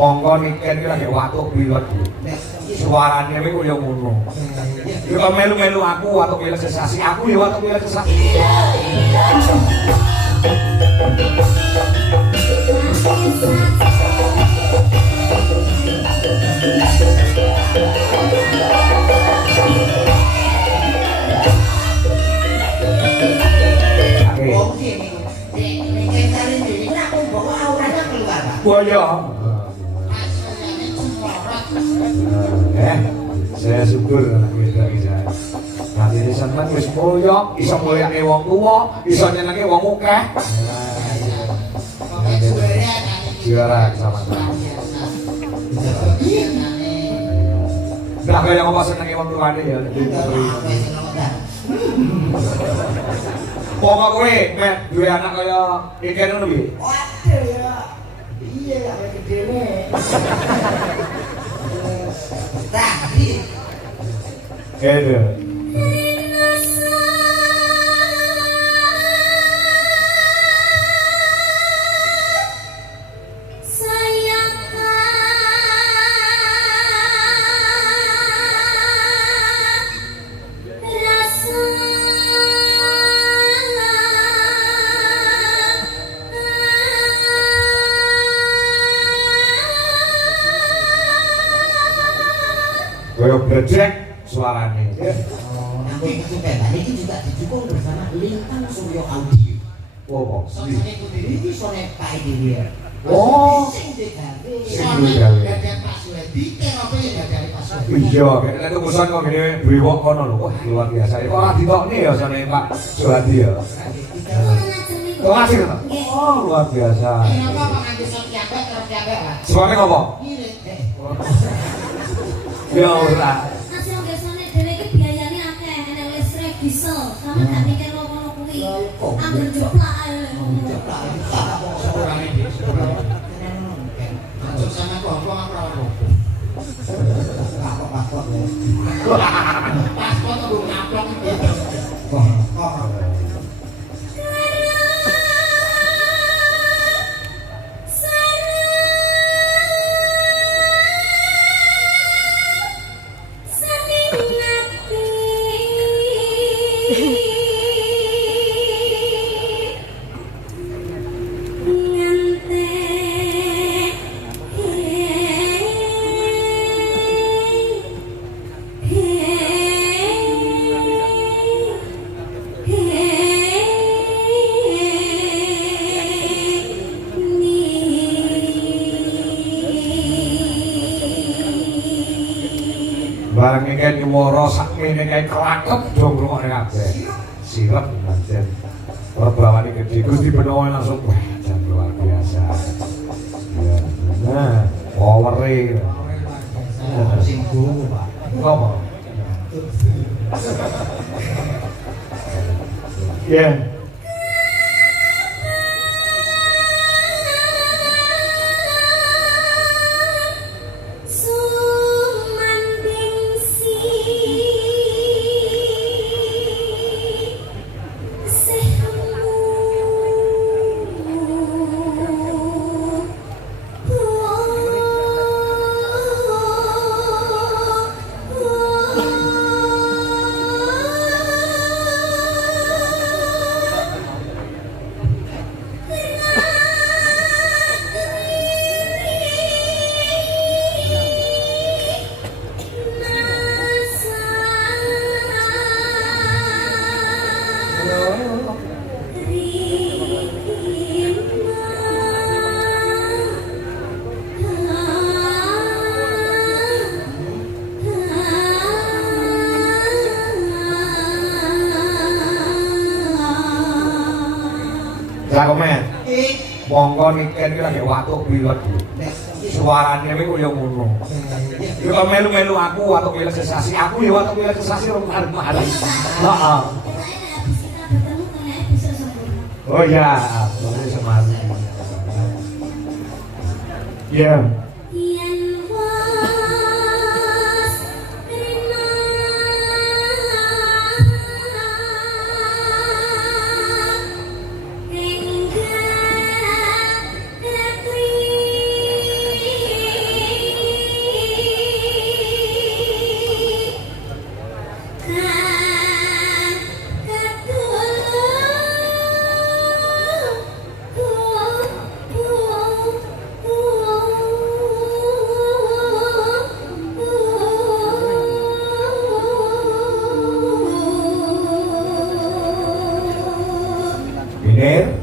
Monggo niken iki lagi watuk bilet. Suarane kuwi koyo ngono. Yo kok melu-melu aku watuk bilet sesasi, aku yo watuk bilet sesasi. Boyo. Saya syukur nanti ini sampean wis boyo, iso ngoyake wong tuwa, iso nyenenge wong akeh. Juara sama-sama. Nah, kaya ngomong senenge wong tuane ya. Pokok kowe mek duwe anak kaya iki ngono piye? Waduh ya. Iya ya gedene. Tapi Kede. Koyo bledek suarane. Nanti itu bebas ini juga didukung bersama Lintang Suryo Audio. Oh, Soalnya ini sone Pak Dewi. Oh, sing digawe. Sing digawe. Dari Pak Suwedi, kenapa ya dari Pak Suwedi? iya, kene tumusan kok ngene brewok kono lho. Wah, luar biasa. Kok ora ditokne ya sone Pak Suwadi ya. Kok ngasih to? Oh, luar biasa. Kenapa Pak nganti sok diangkat terus diangkat, Pak? Suarane ngopo? Ngirit. Ya ora. Hasil biasanya dhewe iki biayane akeh, enek listrik diesel. Kamu gak mikir ngono kuwi. Angger jeplak ae lek ngono. Sama kelompok aku ora apa. Paspor ya. Paspor tuh ngaplok gitu. Barang iki nyuwara sakmene kae kelakep dong ngrungokne kabeh. Sirep pancen. Perbawane gede Gusti Benowo langsung wah, jan luar biasa. Ya. Nah, powere. Sing gowo, Pak. Ngopo? Ya. Lah komen. Monggo niken iki lagi watuk bilet. Suarane kuwi koyo ngono. Yo kok melu-melu aku watuk bilet sesasi, aku yo watuk bilet sesasi rong marep-marep. Heeh. Oh ya, boleh semari. Ya. Bener.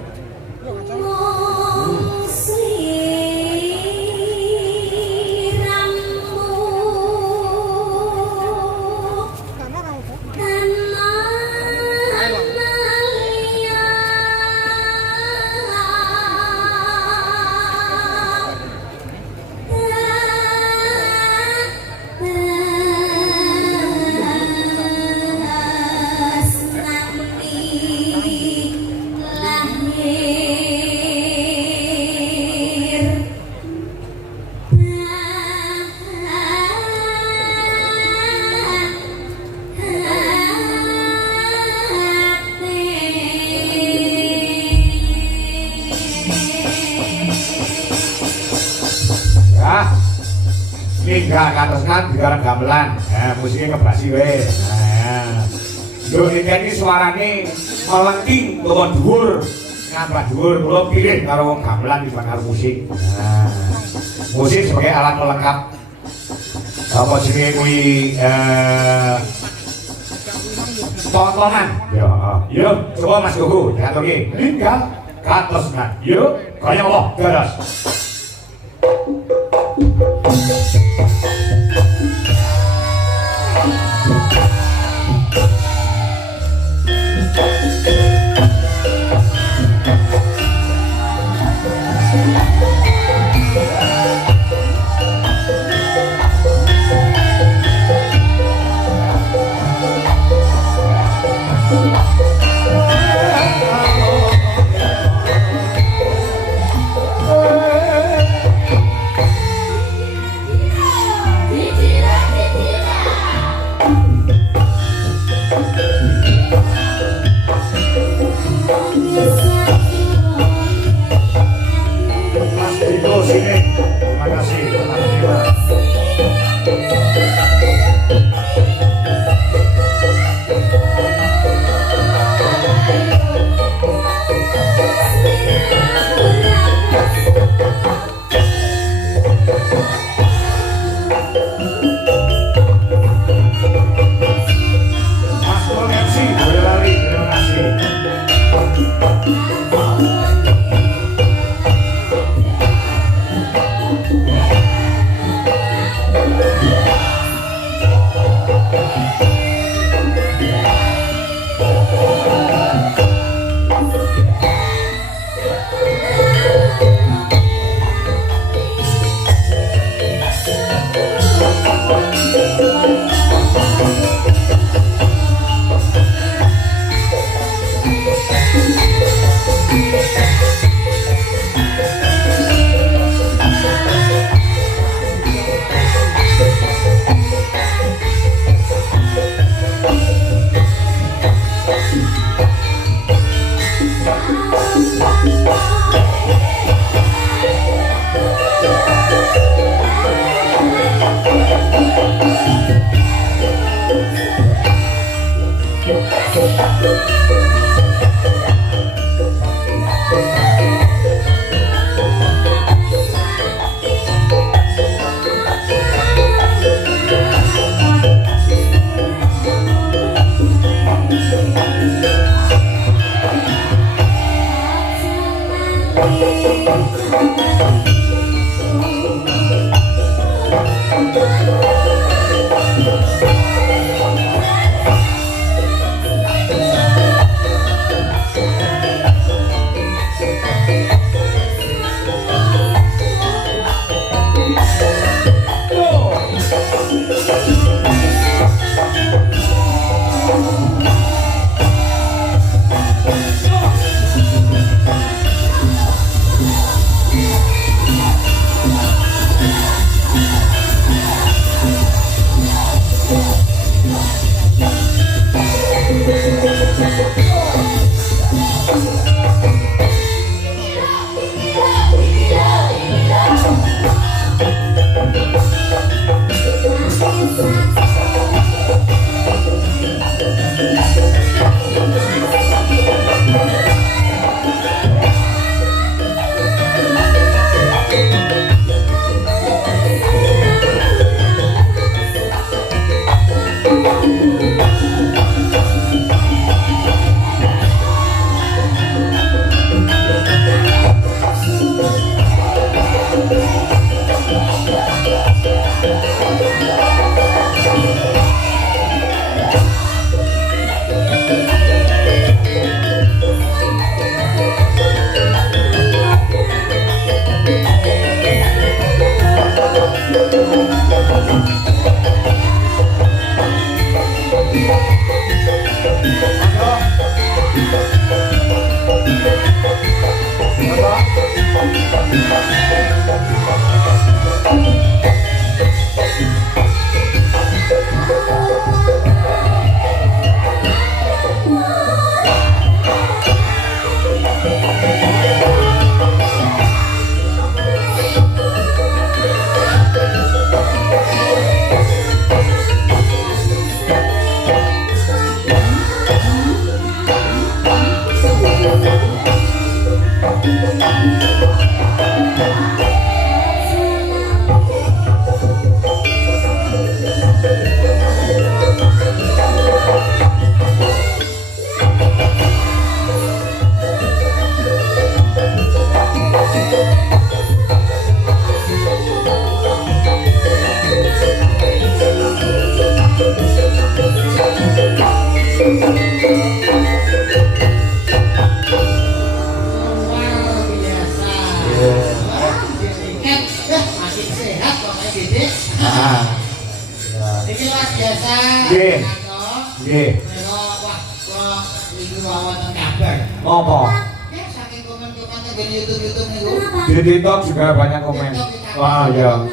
Ninggal katresnan digarap gamelan. Nah, musiknya kebrasi we. Nah. Lho iki suarane melengking utawa dhuwur. Ngambah dhuwur kula pilih karo wong gamelan dibanding karo musik. Nah. Musik sebagai alat pelengkap. Apa jenenge kuwi tontonan. Yo, coba Mas Gogo diaturke. Ninggal katresnan. Yo, kaya Allah, garas. Di TikTok juga banyak komen. Wah ya.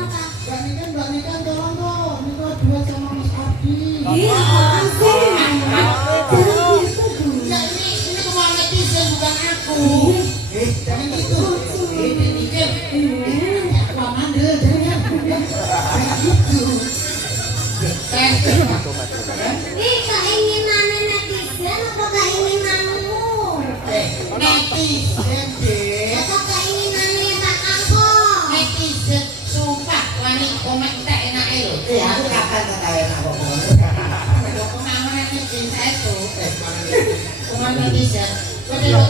Ini keinginan netizen atau keinginanmu? Netizen deh. Atau keinginannya Pak Angkong? Netizen sumpah wani komen tak enak lho. Ya aku kapan tak enak kok. Komen netizen saya tuh. Komen netizen. Tapi lu,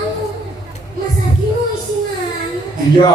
aku Mas Adi mau isinan. Iya.